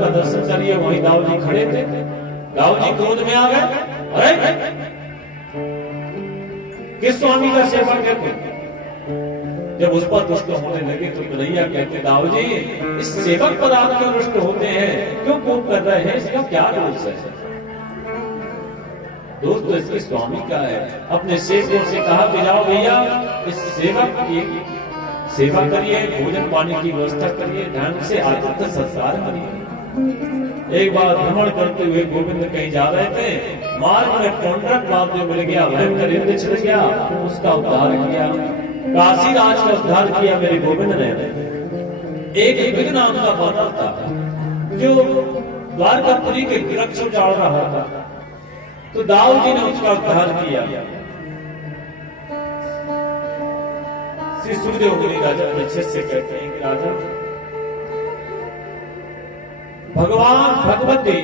का दर्शन करिए। वहीं दाऊ जी खड़े थे। दाऊ जी क्रोध में आ गए, अरे किस स्वामी का सेवन करते? जब उस पर दुष्ट होने लगे तो कन्हैया कहते, दाऊ जी इस सेवक पर आप क्यों रुष्ट होते हैं, क्यों कोप कर रहे हैं, इसका क्या दोष है? दोस्त तो इसके स्वामी का है। अपने सेवकों से कहा कि जाओ भैया इस सेवक की सेवा करिए, भोजन पानी की व्यवस्था करिए, ढंग से आतिथ्य संस्कार करिए। एक बार भ्रमण करते हुए गोविंद कहीं जा रहे थे, मार्ग में पौंड्रक बाप जो मिल गया, भयंकर युद्ध छिड़ गया, उसका उद्धार किया। काशी राज का उद्धार किया मेरे गोविंद ने। एक विघ्न नाम का बानर था जो द्वारकापुरी के वृक्ष उजाड़ रहा था, तो दाऊ जी ने उसका उद्धार किया। श्री सुखदेव मुनि राजा परीक्षित से कहते हैं कि राजा, भगवान भगवती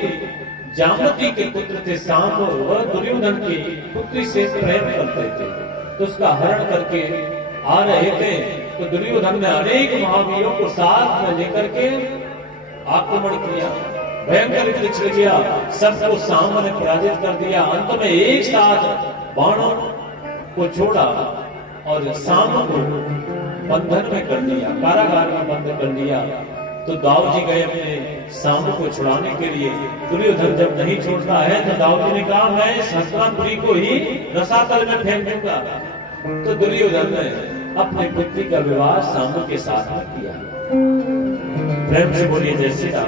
जामवती के पुत्र थे सांब, वह दुर्योधन की पुत्री से प्रेम करते थे, तो उसका हरण करके आ रहे थे। तो दुर्योधन ने अनेक महावीरों को साथ में लेकर के आक्रमण किया, भयंकर युद्ध छिड़ गया, सबको सांब ने पराजित कर दिया। अंत में एक साथ बाणों को छोड़ा और सांब को बंधन में कर दिया, कारागार में बंद कर दिया। तो दाऊ जी गए अपने सांब को छुड़ाने के लिए। दुर्योधन जब नहीं छोड़ता है तो दाऊ जी ने कहा, मैं हस्तिनापुरी को ही रसातल में फेंक दूंगा। तो दुर्योधन ने अपनी पुत्री का विवाह सांब के साथ किया। प्रेम से बोलिए जय श्री राम।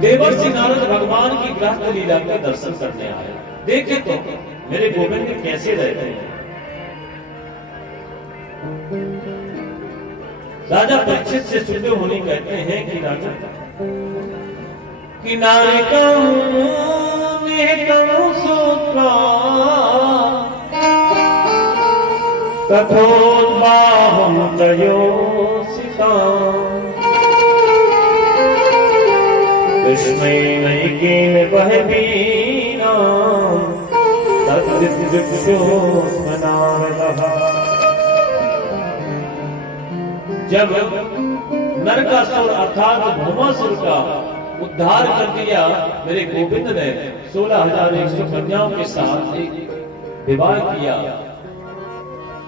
देवर्षि नारद भगवान की ग्रस्त लीला के दर्शन करने आए। देखे तो मेरे गोविंद कैसे रहते हैं। राजा परीक्षित से सुखदेव मुनि कहते हैं कि राजा कि नारिकं निहितं सूत्रं तथोद्बाहुं त्रयोसितां कृष्णैनैकेन बहवीनां तद्दिदृक्षोऽस्म नारदः। जब नरकासुर अर्थात भौमासुर का उद्धार कर दिया मेरे गोविंद ने 16,100 कन्याओं के साथ एक विवाह किया,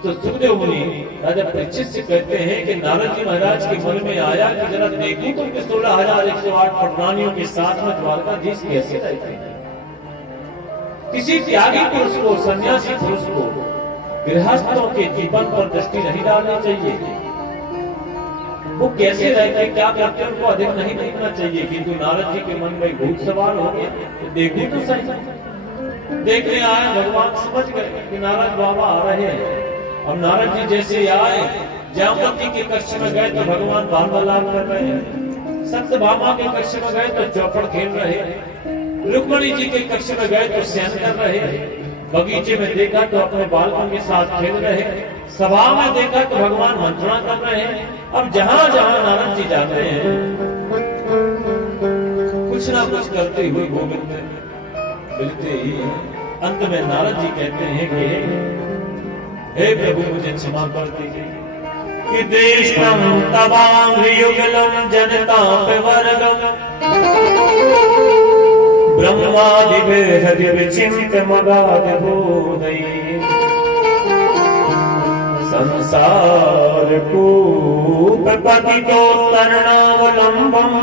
तो सुखदेव मुनि राजा परीक्षित से कहते हैं कि नारद जी महाराज के मन में आया कि जरा देखूं तो कि 16,108 पटरानियों के साथ में द्वारकाधीश कैसे रहते हैं। किसी त्यागी पुरुष को, सन्यासी पुरुष को गृहस्थों के जीवन पर दृष्टि नहीं डालनी चाहिए। वो कैसे रहते, क्या करते हैं, उनको अधिक नहीं देखना चाहिए। किंतु नारद जी के मन में भूत सवाल हो गया, तो देखो तो सही। देखने आए, भगवान समझ गए कि नारद बाबा आ रहे हैं। अब नारद जी जैसे आए, जामवती के कक्ष में गए तो भगवान वार्तालाप कर रहे हैं। सत्यभामा के कक्ष में गए तो चौपड़ खेल रहे हैं। रुक्मणी जी के कक्ष में गए तो शयन कर रहे हैं। बगीचे में देखा तो अपने बालकों के साथ खेल रहे हैं। सभा में देखा तो भगवान मंत्रणा कर रहे हैं। अब जहां जहां नारद जी जाते हैं कुछ ना कुछ करते हुए गोविंद मिलते ही अंत में नारद जी कहते हैं कि हे प्रभु मुझे क्षमा कर दीजिए कि देशम तवांघ्रियुगलम जनतापवर्गम ब्रह्मादिभेद विचिन्त्य मगाधबोधये संसार कूप पतितोत्तरणावलम्बम्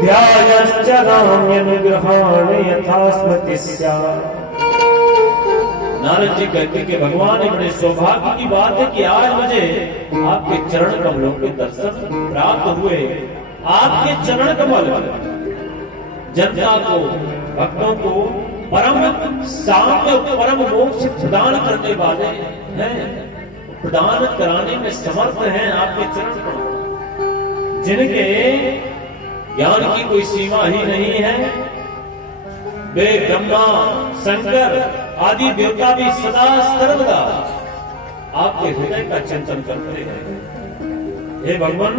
ध्यायश्चराम्यनुग्रहाण यथा स्मृति स्यात्। नारद जी कहते कि भगवान बड़े सौभाग्य की बात है कि आज मुझे आपके चरण कमलों के दर्शन प्राप्त हुए। आपके चरण कमल जनता को, भक्तों को परम साम्य, परम मोक्ष प्रदान करने वाले हैं, प्रदान कराने में समर्थ हैं। आपके चरण कमल जिनके ज्ञान की कोई सीमा ही नहीं है, वे ब्रह्मा शंकर आदि देवता भी सदा सर्वदा आपके हृदय का चिंतन करते हैं। हे भगवान,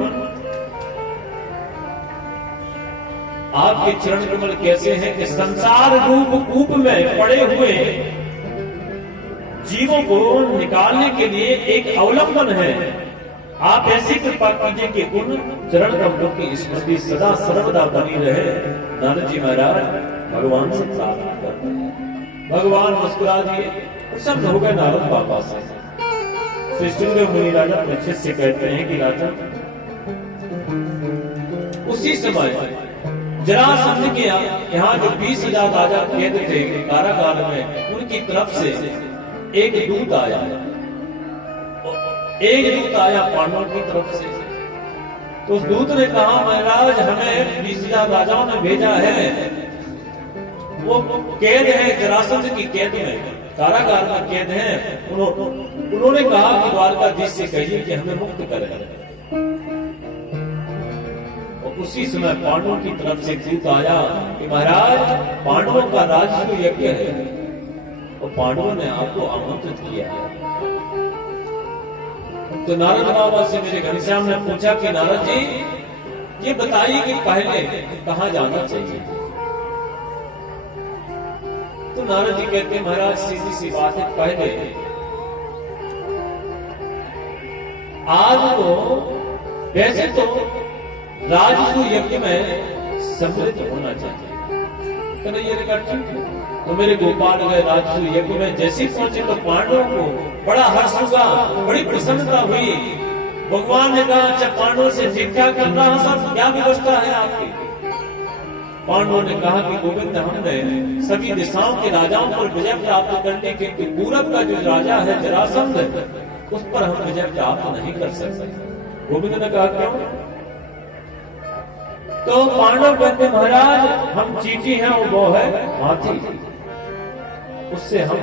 आपके चरण कमल कैसे हैं कि संसार रूप कूप में पड़े हुए जीवों को निकालने के लिए एक अवलंबन है। आप ऐसी कृपा कीजिए कि उन चरण कमलों की स्मृति सदा सर्वदा बनी रहे। नारद जी महाराज भगवान से प्रार्थना करते हैं। भगवान मुस्कुरा दिए, प्रसन्न हो गए नारद बाबा से। श्री सुखदेव मुनि राजा परीक्षित से कहते हैं कि राजा, उसी समय जरासंध के यहाँ जो 20,000 राजा कैद थे कारागार में, उनकी तरफ से एक दूत आया। एक दूत आया पांडवों की तरफ से। तो उस दूत ने कहा, महाराज हमें 20,000 राजाओं ने भेजा है, वो कैद है जरासंध की कैद में, कारागार में कैद है। उन्होंने कहा कि द्वारकाधीश से कहिए कि हमें मुक्त करें। उसी समय पांडवों की तरफ से दूत आया कि महाराज पांडवों का राजसूय यज्ञ है और पांडवों ने आपको आमंत्रित किया है। तो नारद बाबा से मेरे घनश्याम ने पूछा कि नारद जी ये बताइए कि पहले कहां जाना चाहिए। तो नारद जी कहते हैं, महाराज सीधी सी बात है, पहले आज तो वैसे तो राजसूय यज्ञ में सम्मिलित होना चाहिए। कन्हैया ने कहा ठीक है। तो मेरे गोपाल गए राजसूय यज्ञ में। जैसे पहुंचे तो पांडवों को बड़ा हर्ष हुआ, बड़ी प्रसन्नता हुई। भगवान ने कहा, अच्छा पांडवों से ठीक ठाक कर रहा सब, क्या व्यवस्था है आपकी? पांडवों ने कहा कि गोविंद हमने सभी दिशाओं के राजाओं पर विजय प्राप्त करने के, पूरब का जो राजा है जरासंध, उस पर हम विजय प्राप्त नहीं कर सकते। गोविंद ने कहा क्यों? तो पांडव कहते, महाराज हम चींटी हैं, वो है हाथी, उससे हम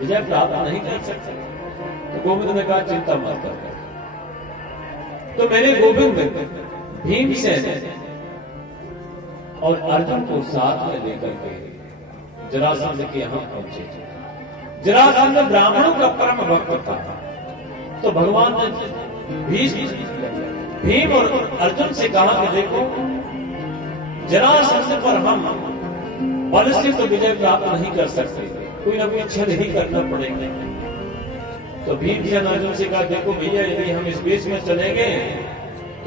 विजय प्राप्त नहीं कर सकते। तो गोविंद ने कहा चिंता मत कर। तो मेरे गोविंद भीमसेन और अर्जुन को साथ में लेकर के जरासंध के यहाँ पहुंचे। जरासंध ब्राह्मणों का परम भक्त था। तो भगवान ने भीम और अर्जुन से कहा कि देखो जरासंध पर हम बल से तो विजय प्राप्त नहीं कर सकते, कोई ना कोई छल ही करना पड़ेगा। तो भीमसेन अर्जुन से कहा, देखो भैया यदि हम इस वेश में चलेंगे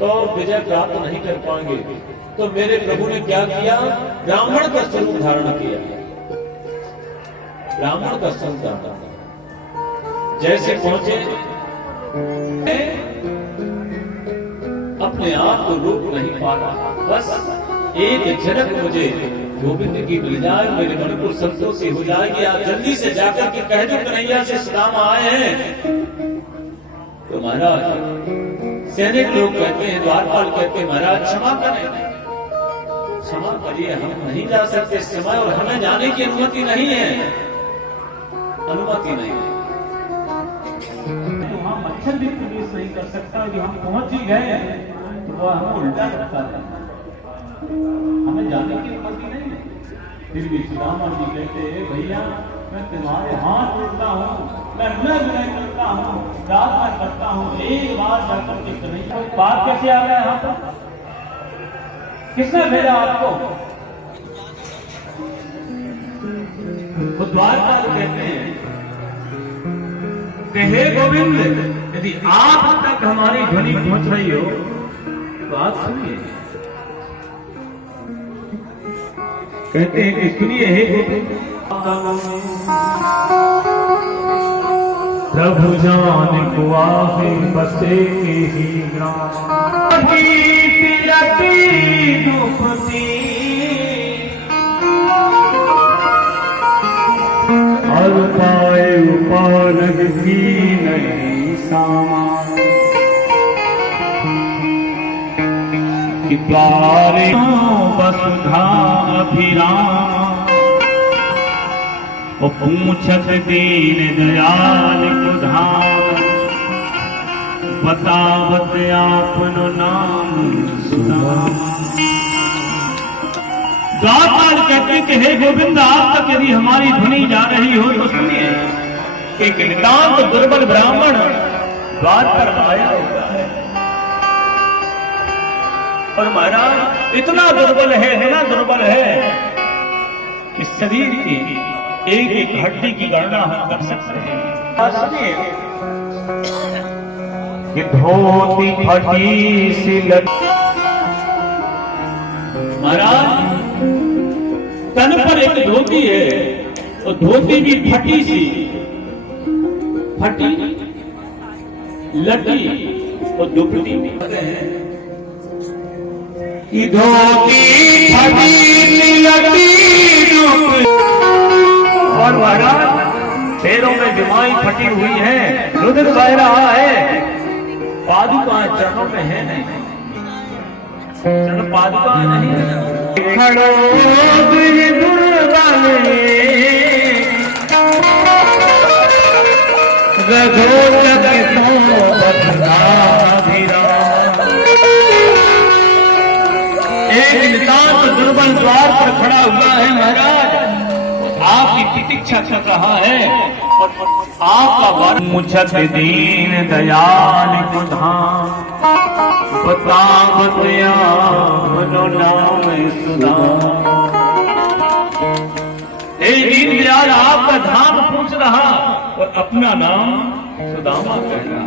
तो विजय प्राप्त नहीं कर पाएंगे। तो मेरे प्रभु ने क्या किया? ब्राह्मण का स्वरूप धारण किया। ब्राह्मण का स्वरूप धारण, जैसे पहुंचे अपने आप को रोक नहीं पा रहा। बस एक झलक मुझे गोविंद की मिल जाए, मेरे मन को संतोषी हो जाएगी। आप जल्दी से जाकर के कह दो कन्हैया से सुदामा आए हैं। तो महाराज सैनिक लोग कहते हैं, द्वारपाल कहते हैं, महाराज क्षमा करें, क्षमा करिए, हम नहीं जा सकते इस समय और हमें जाने की अनुमति नहीं है, अनुमति नहीं है। वहां मच्छर भी प्रवेश नहीं कर सकता। यदि हम पहुंच ही गए तो वह हमें उल्टा करता है, हमें जाने की अनुमति नहीं है। फिर भी सुदामा जी कहते हैं, भैया मैं तुम्हारे हाथ जोड़ता हूँ, मैं विनय करता हूँ, प्रार्थना करता हूँ, एक बार जाकर के कन्हैया। बात कैसे आ गया यहाँ पर? किसने भेजा आपको? वो द्वारपाल कहते हैं कि हे गोविंद, यदि आप तक हमारी ध्वनि पहुंच रही हो तो आप सुनिए। कहते हैं कि सुनिए हे गोविंद, प्रभु जान को आवे बसे ही ग्राम और पाए उपालग की नहीं सामान कि द्वारे वसुधा अभिराम वो पूछत दीन दयाल को धाम बतावत आपनो नाम सुदामा। द्वारपाल कहते हैं कि हे गोविंद, आप तक यदि हमारी ध्वनि जा रही हो तो सुनिए कि एक नितांत दुर्बल ब्राह्मण द्वार पर आया होता है और महाराज इतना दुर्बल है, इतना दुर्बल है कि शरीर की एक एक हड्डी की गणना हम कर सकते हैं। सुनिए कि धोती फटी सी महाराज तन पर एक धोती है, और धोती भी फटी सी, फटी लटी और दुपट्टी भी कि धोती फटी सी लटी दुपट्टी। और महाराज पैरों में जमाई फटी हुई है, रुधिर बह रहा है, पादुका चरणों में है नहीं, चरण पादुका नहीं है। खड़ो एक नितांत दुर्बल द्वार पर खड़ा हुआ है महाराज, आपकी प्रतीक्षा कर रहा है, और आपका वर मुझत दीन दयाल को धाम बता बतया मनो नाम सुना। दीन दयाल आपका धाम पूछ रहा और अपना नाम सुदामा कह रहा,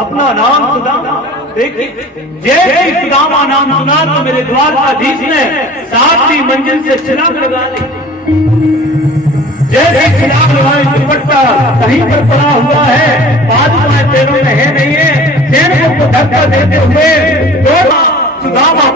अपना नाम सुदामा। देखिए जैसे ही सुदामा नाम सुना तो मेरे द्वारकाधीश ने 7वीं मंजिल से चिराग लगा दी। जैसे चिराग लगाए दुपट्टा कहीं पर पड़ा हुआ है, पादुकाएं पैरों में है नहीं है, सैनिकों को धक्का देते हुए सुदामा